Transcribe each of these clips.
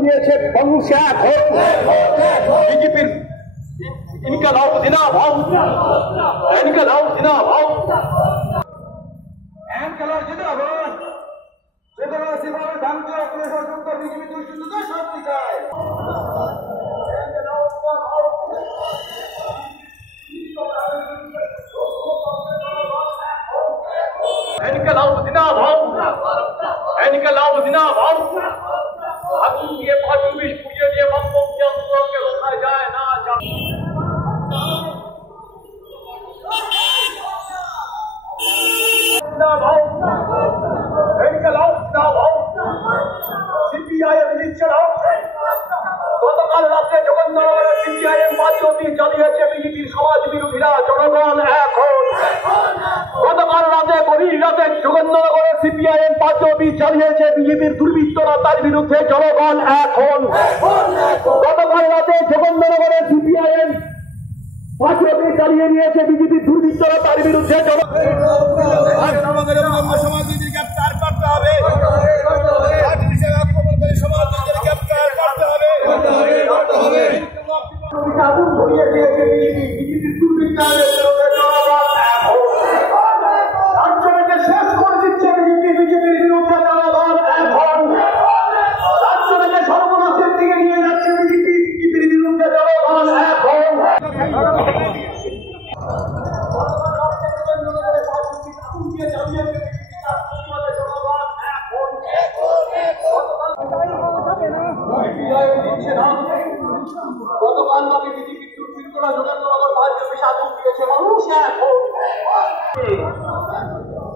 দিয়েছে বংশাখ বিজেপির ইনকালাব জিন্দাবাদ ইনকালাব জিন্দাবাদ ইনকালাব জিন্দাবাদ বেদনা সেভাবে ভাঙতে অগ্রসর যোদ্ধা বিজেপি দুষ্কৃতদের শাস্তি চায় इनकलाब जिंदाबाद इनकलाब जिंदाबाद अभी ये पार्टी में पूजे ये बम्बों के आंदोलन के रोका जाए ना जिंदाबाद इनकलाब जिंदाबाद सीपीआईएम नीचे चढ़ाओ গতকাল রাতে জগন্নাথনগরে সিপিআইএম পাঁচটি চালিয়েছে বিজেপির সমাজ বিরোধীরা জনগণ এখন গতকাল রাতে গভীর রাতে জগন্নাথনগরে সিপিআইএম পাঁচটি চালিয়েছে বিজেপির দুর্বৃত্তরা তার বিরুদ্ধে জনগণ এখন গতকাল রাতে জগন্নাথনগরে সিপিআইএম পাঁচটি চালিয়ে নিয়েছে বিজেপির দুর্বৃত্তরা তার বিরুদ্ধে সমাজবিরোধীদের গ্রেপ্তার করতে হবে আগুন ধরিয়ে দিয়েছে বিজেপির দুর্বৃত্তদের রাজ্যটাকে শেষ করে দিচ্ছে বিজেপির বিরুদ্ধে জনগণ এখন রাজ্যটাকে সর্বনাশের দিকে নিয়ে যাচ্ছে বিজেপির বিরুদ্ধে জনগণ এখন গতকাল রাতে বিজেপির দুর্বৃত্তরা জগন্নাথনগর পাঁচটি অফিসে আগুন দিয়েছে মানুষ এখন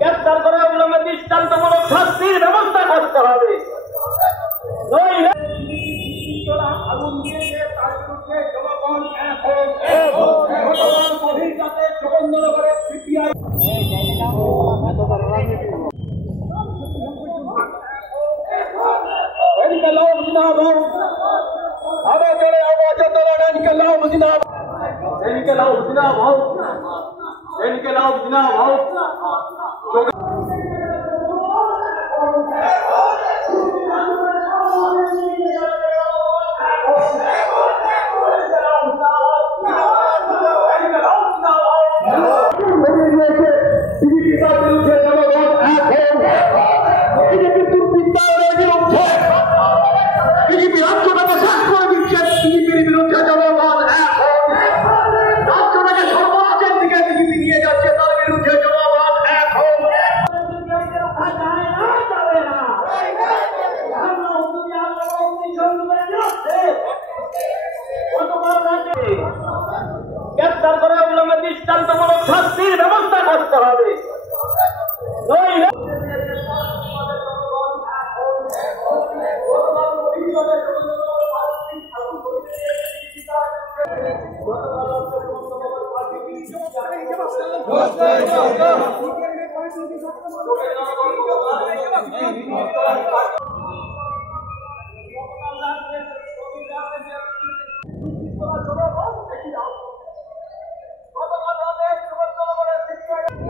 গ্রেপ্তার করে অবিলম্বে দৃষ্টান্তমূলক শাস্তির ব্যবস্থা করতে হবে আগুন দিয়েছে তার বিরুদ্ধে জনগণ এখন গতকাল গভীর রাতে জগন্নাথনগরের সিপিআই इनकलाब जिंदाबाद हमें तेरे आवाज़ तोड़ना इनकलाब जिंदाबाद इनकलाब जिंदाबाद इनकलाब जिंदाबाद গ্রেপ্তার করে অবিলম্বে দৃষ্টান্তমূলক শাস্তির ব্যবস্থা করতে হবে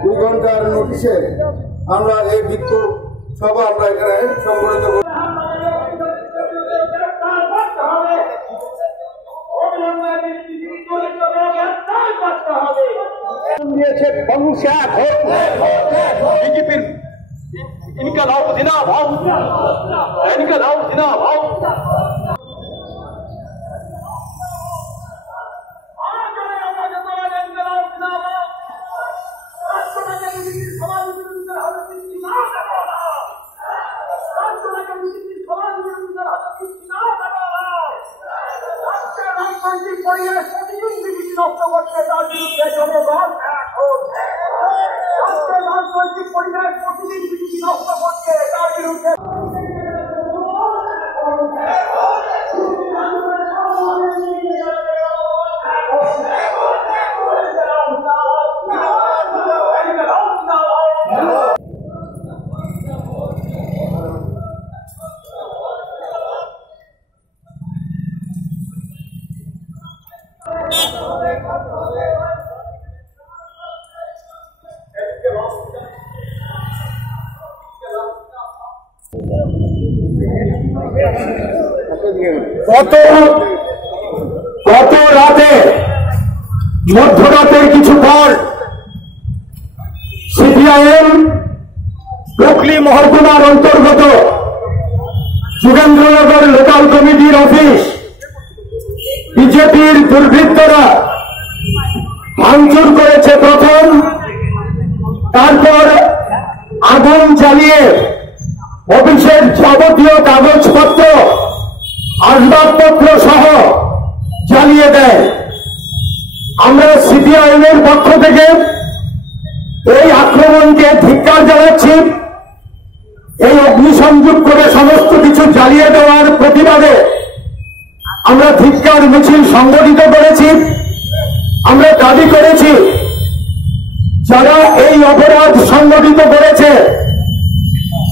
দুই ঘন্টার নোটিশে আমরা এই বিক্ষোভ সভা আমরা এখানে সংগঠিত করি দিয়েছে বংশাখ বিজেপির ইনকালাব জিন্দাবাদ ইনকালাব জিন্দাবাদ নষ্ট করছে তার বিরুদ্ধে জনগণ এখন রাজনৈতিক পরিবেশ প্রতিদিন বিজেপি নষ্ট করছে তার বিরুদ্ধে গত রাতে মধ্যরাতের কিছু পর সিপিআইএম হুগলি মহকুমার অন্তর্গত যোগেন্দ্রনগর লোকাল কমিটির অফিস বিজেপির দুর্বৃত্তরা ভাঙচুর করেছে প্রথম, তারপর আগুন জ্বালিয়ে অফিসের যাবতীয় কাগজপত্র আসবাবপত্র সহ জ্বালিয়ে দেয়। আমরা সিপিআইএম এর পক্ষ থেকে এই আক্রমণকে ধিক্কার জানাচ্ছি। এই অগ্নিসংযোগ করে সমস্ত কিছু জ্বালিয়ে দেওয়ার প্রতিবাদে আমরা ধিক্কার মিছিল সংগঠিত করেছি। আমরা দাবি করেছি যারা এই অপরাধ সংগঠিত করেছে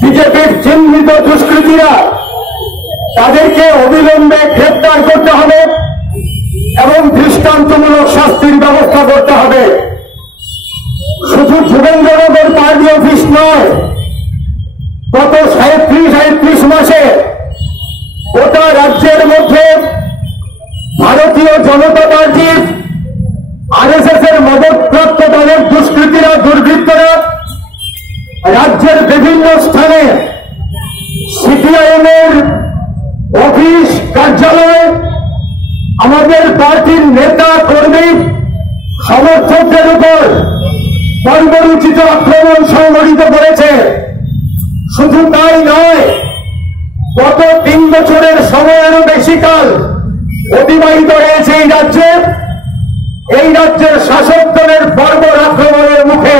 বিজেপির চিহ্নিত দুষ্কৃতীরা, তাদেরকে অবিলম্বে গ্রেপ্তার করতে হবে এবং দৃষ্টান্তমূলক শাস্তির ব্যবস্থা করতে হবে। শুধু যোগেন্দ্রনগর পার্টি অফিস নয়, গত 37 মাসে গোটা রাজ্যের মধ্যে ভারতীয় জনতা পার্টির আরএসএস এর মদতপ্রাপ্ত দলের দুষ্কৃতীরা, দুর্বৃত্তরা রাজ্যের বিভিন্ন স্থানে সিপিআইএম এর অফিস, কার্যালয়, আমাদের পার্টির নেতা কর্মী, সমর্থকদের উপর বর্বরোচিত আক্রমণ সংঘটিত করেছে। শুধু তাই নয়, গত 3 বছরের সময়েরও বেশি কাল অতিবাহিত হয়েছে এই রাজ্যের শাসক দলের বর্বর আক্রমণের মুখে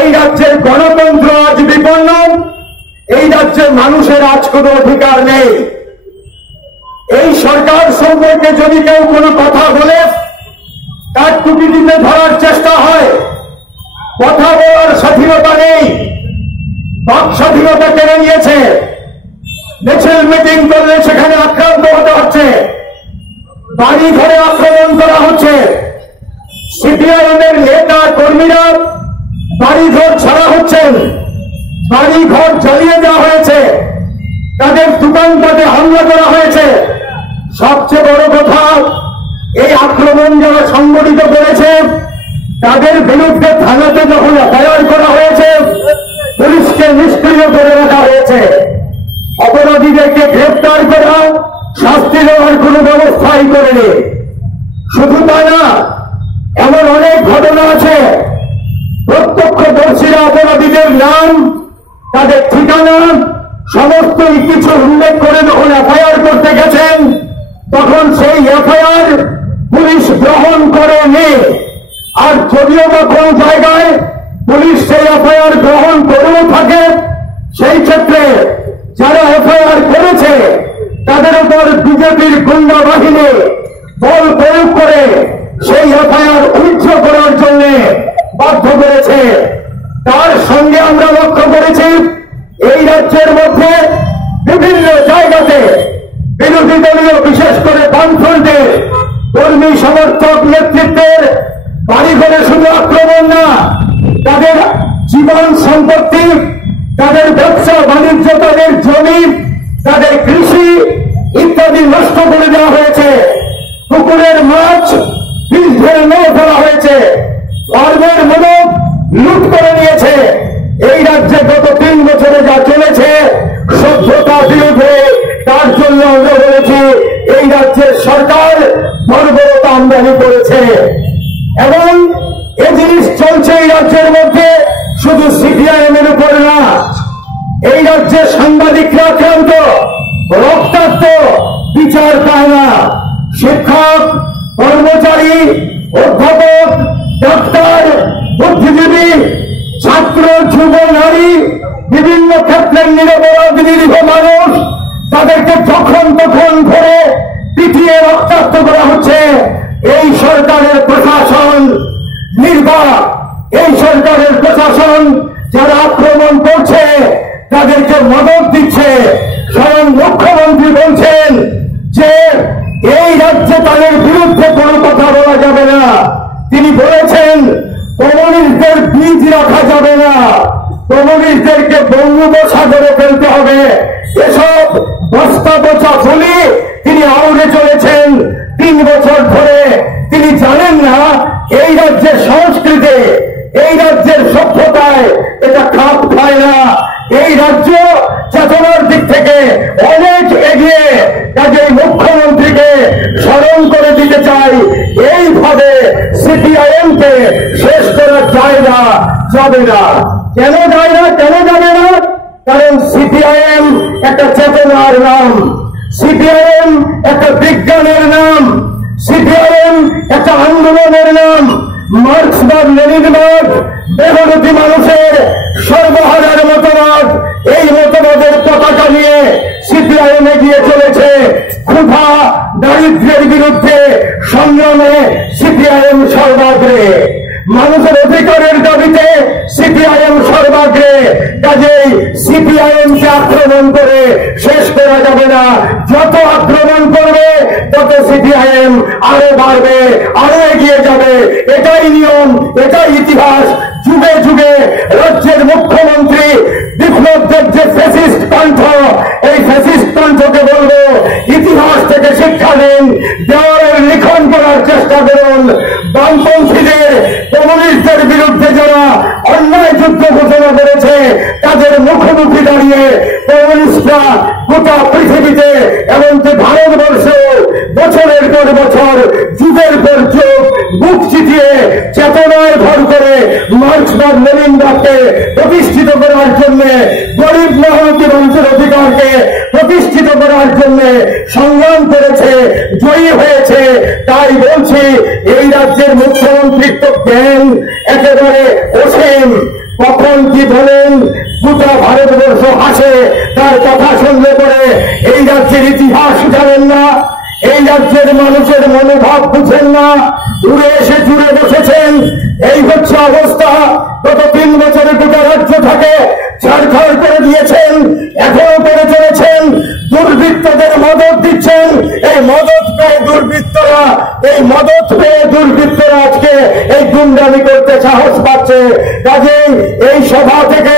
এই রাজ্যের গণতন্ত্র আজ বিপন্ন। এই রাজ্যের মানুষের আজ কোনো অধিকার নেই। এই সরকার সম্পর্কে যদি কেউ কোনো কথা বলে তার টুপি দিতে ধরার চেষ্টা হয়। কথা বলার স্বাধীনতা নেই, বাক স্বাধীনতা কেড়ে নিয়েছে। মিছিল মিটিং করলে সেখানে আক্রান্ত হতে হচ্ছে, বাড়ি ঘরে আক্রমণ করা হচ্ছে। সিপিআইএম এর নেতা কর্মীরা বাড়িঘর ছাড়া হচ্ছেন, বাড়িঘর জ্বালিয়ে দেওয়া হয়েছে, তাদের দোকানপাটে হামলা করা হয়েছে। সবচেয়ে বড় কথা, এই আক্রমণ যারা সংগঠিত করেছে তাদের বিরুদ্ধে থানাতে যখন এফআইআর করা হয়েছে, পুলিশকে নিষ্ক্রিয় করে রাখা হয়েছে। অপরাধীদেরকে গ্রেপ্তার করা, শাস্তি দেওয়ার কোনো ব্যবস্থাই করেনি। শুধু তা না, এমন অনেক ঘটনা আছে প্রত্যক্ষদর্শীরা অপরাধীদের নাম, তাদের ঠিকানা সমস্ত কিছু উল্লেখ করে যখন এফআইআর করতে গেছেন তখন সেই এফআইআর পুলিশ গ্রহণ করেনি। আর যদিও বা কোনো জায়গায় পুলিশ সেই এফআইআর গ্রহণ করেও থাকে, সেই ক্ষেত্রে যারা এফআইআর করেছে তাদের উপর বিজেপির গুন্ডা বাহিনী বল প্রয়োগ করে সেই এফআইআর উচ্চ করার জন্য বাধ্য করেছে। তার সঙ্গে আমরা লক্ষ্য করেছি এই রাজ্যের মধ্যে বিভিন্ন জায়গাতে বিরোধী দলীয়, বিশেষ করে বামফ্রন্টের কর্মী সমর্থক নেতৃত্বের বাড়িঘরে শুধু আক্রমণ না, তাদের জীবন সম্পত্তি, তাদের ব্যবসা বাণিজ্য, তাদের জমি, তাদের কৃষি ইত্যাদি নষ্ট করে দেওয়া হয়েছে। পুকুরের মাছ বীজ ধরে নিয়ে ফেলা হয়েছে, ধর্মের মদক লুট করে নিয়েছে। এই রাজ্যে গত 3 বছরে যা চলেছে সভ্যতা বিরোধে, তার জন্য আমরা বলেছি এই রাজ্যের সরকার বর্বরতা আমদানি করেছে। এবং এ জিনিস চলছে এই রাজ্যের মধ্যে, শুধু সিপিআইএম এর উপর না। এই রাজ্যে সাংবাদিকরা আক্রান্ত, রক্তাক্ত, বিচার পায় না। শিক্ষক, কর্মচারী, অধ্যাপক, ডাক্তার, বুদ্ধিজীবী, ছাত্র, যুব, নারী, বিভিন্ন ক্ষেত্রের নিরপরাধ নিরীহ মানুষ, তাদেরকে যখন তখন ধরে পিটিয়ে রক্তাক্ত করা হচ্ছে। এই সরকারের প্রশাসন নির্বাক, এই সরকারের প্রশাসন যারা আক্রমণ করছে তাদেরকে মদত দিচ্ছে। স্বয়ং মুখ্যমন্ত্রী বলছেন যে এই রাজ্যে তাদের বিরুদ্ধে কোনো কথা বলা যাবে না। তিনি বলেছেন কমিউনিস্টদের বীজ রাখা যাবে না, কমিউনিস্টদেরকে বঙ্গোপসাগরে ফেলতে হবে। এসব বস্তা পচা ফুলি বছর ধরে তিনি জানেন না এই রাজ্যের সংস্কৃতি, এই রাজ্যের সভ্যতায় এটা খাপ খায় না। এই রাজ্য চেতনার দিক থেকে অনেক এগিয়ে, কাজেই মুখ্যমন্ত্রীকে স্মরণ করে দিতে চাই, এইভাবে সিপিআইএম কে শেষ করা যায় না, যাবে না। কেন যায় না, কেন যাবে না? কারণ সিপিআইএম একটা চেতনার নাম, সিপিআইএম একটা বিজ্ঞানের নাম, সিপিআইএম একটা আন্দোলনের নাম। মার্ক্সবাদ, লেনিনবাদ, মেহনতি মানুষের সর্বহারার মতবাদ, এই মতবাদের পতাকা নিয়ে সিপিআইএম এগিয়ে চলেছে। ক্ষুধা দারিদ্র্যের বিরুদ্ধে সংগ্রামে সিপিআইএম সর্বাগ্রে, মানুষের অধিকারের দাবিতে সিপিআইএম সর্বাগ্রে। কাজেই সিপিআইএম কে আক্রমণ করে শেষ করা যাবে না। যত আক্রমণ করবে তত সিপিআইএম আরো বাড়বে, আরো এগিয়ে যাবে। এটাই নিয়ম, এটাই ইতিহাস। যুগে যুগে রাজ্যের মুখ্যমন্ত্রী বিপ্লবদের যে ফ্যাসিস্ট কণ্ঠ, এই ফ্যাসিস্ট কণ্ঠকে বলবো ইতিহাস থেকে শিক্ষা নিন, দেওয়ালের লিখন করার চেষ্টা করুন। বামপন্থীদের, কমিউনিস্টদের বিরুদ্ধে যারা অন্যায় যুদ্ধ ঘোষণা করেছে তাদের মুখোমুখি দাঁড়িয়ে কমিউনিস্টরা গোটা পৃথিবীতে এমনকি ভারতবর্ষেও বছরের পর বছর, যুগের পর যুগ বুক চিতিয়ে চেতনায় ভর করে মার্ক্সবাদ লেনিনবাদকে প্রতিষ্ঠিত করার জন্য, গরিব মেহনতি মানুষের অধিকারকে প্রতিষ্ঠিত করার জন্য সংগ্রাম করেছে, জয়ী হয়েছে। তাই বলছি এই রাজ্যের মুখ্যমন্ত্রীর তো জ্ঞান একেবারে অসীম। কখন কি বলেন গোটা ভারতবর্ষ হাসে তার কথা শুনলে পরে। এই রাজ্যের ইতিহাস জানেন না, এই রাজ্যের মানুষের মনোভাব বুঝেন না, উড়ে এসে জুড়ে বসেছেন। এই হচ্ছে অবস্থা। গত 3 বছরে গোটা রাজ্য থাকে ছাড়খাড় করে দিয়েছেন, এখনো করে চলেছেন। দুর্বৃত্তদের মদত দিচ্ছেন, এই মদত পেয়ে দুর্বৃত্তরা, এই মদত পেয়ে দুর্বৃত্তরা আজকে এই গুন্ডামি করতে সাহস পাচ্ছে। কাজেই এই সভা থেকে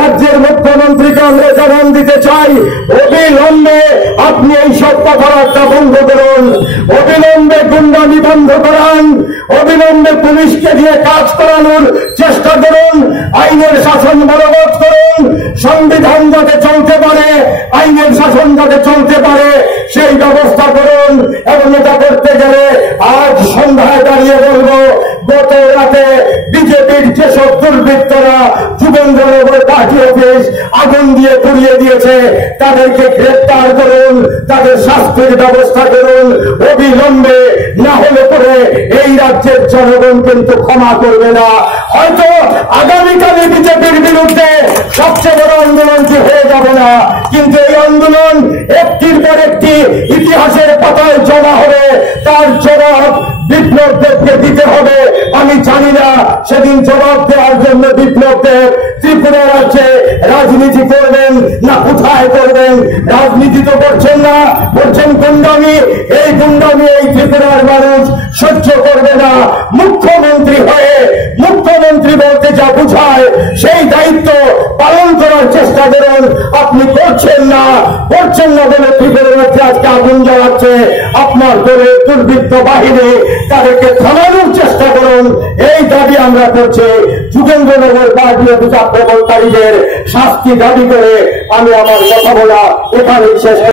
রাজ্যের মুখ্যমন্ত্রীকে আমরা জানান দিতে চাই, অবিলম্বে আপনি এই সব কথাবার্তা বন্ধ করুন, অবিলম্বে গুন্ডামি বন্ধ করান, অবিলম্বে পুলিশকে দিয়ে কাজ করানোর চেষ্টা করুন, আইনের শাসন বলবৎ করুন। সংবিধান যাতে চলতে পারে, আইনের শাসন যাতে চলতে পারে সেই ব্যবস্থা করুন। এবং এটা করতে গেলে আজ সন্ধ্যায় দাঁড়িয়ে বলবো, গত রাতে বিজেপির যেসব দুর্বৃত্তরা যুগেন্দ্রনগর পার্টি অফিস আগুন দিয়ে পুড়িয়ে দিয়েছে তাদেরকে গ্রেপ্তার করুন, তাদের শাস্তির ব্যবস্থা করুন অবিলম্বে। না হলে পরে এই রাজ্যের জনগণ কিন্তু ক্ষমা করবে না। হয়তো আগামীকালে বিজেপির বিরুদ্ধে সবচেয়ে বড় আন্দোলনটি হয়ে যাবে না, কিন্তু এই আন্দোলন একটির পর একটি ইতিহাসের পাতায় জমা হবে। তার জবাব বিপ্লবদেবকে দিতে হবে। আমি জানি না সেদিন জবাব দেওয়ার জন্য বিপ্লবদেব ত্রিপুরা রাজ্যে রাজনীতি করবেন না কোথায় করবেন। রাজনীতি তো করছেন না, করছেন গুন্ডামি। এই গুন্ডামি এই ত্রিপুরার মানুষ সহ্য করবে না। মুখ্যমন্ত্রী হয়ে মুখ্যমন্ত্রী বলতে যা বুঝায় সেই দায়িত্ব পালন করার চেষ্টা করুন। আপনি করছেন না বলে ত্রিপুরার রাজ্যে আজকে আগুন জ্বালাচ্ছে আপনার দলের দুর্বৃত্ত বাহিনী, তাদেরকে থামানোর চেষ্টা করুন। এই দাবি আমরা করছি। যুগেন্দ্রনগর পার্টি অফিস আক্রমণকারীদের শাস্তি দাবি করে আমি আমার কথা বলা এখানেই শেষ।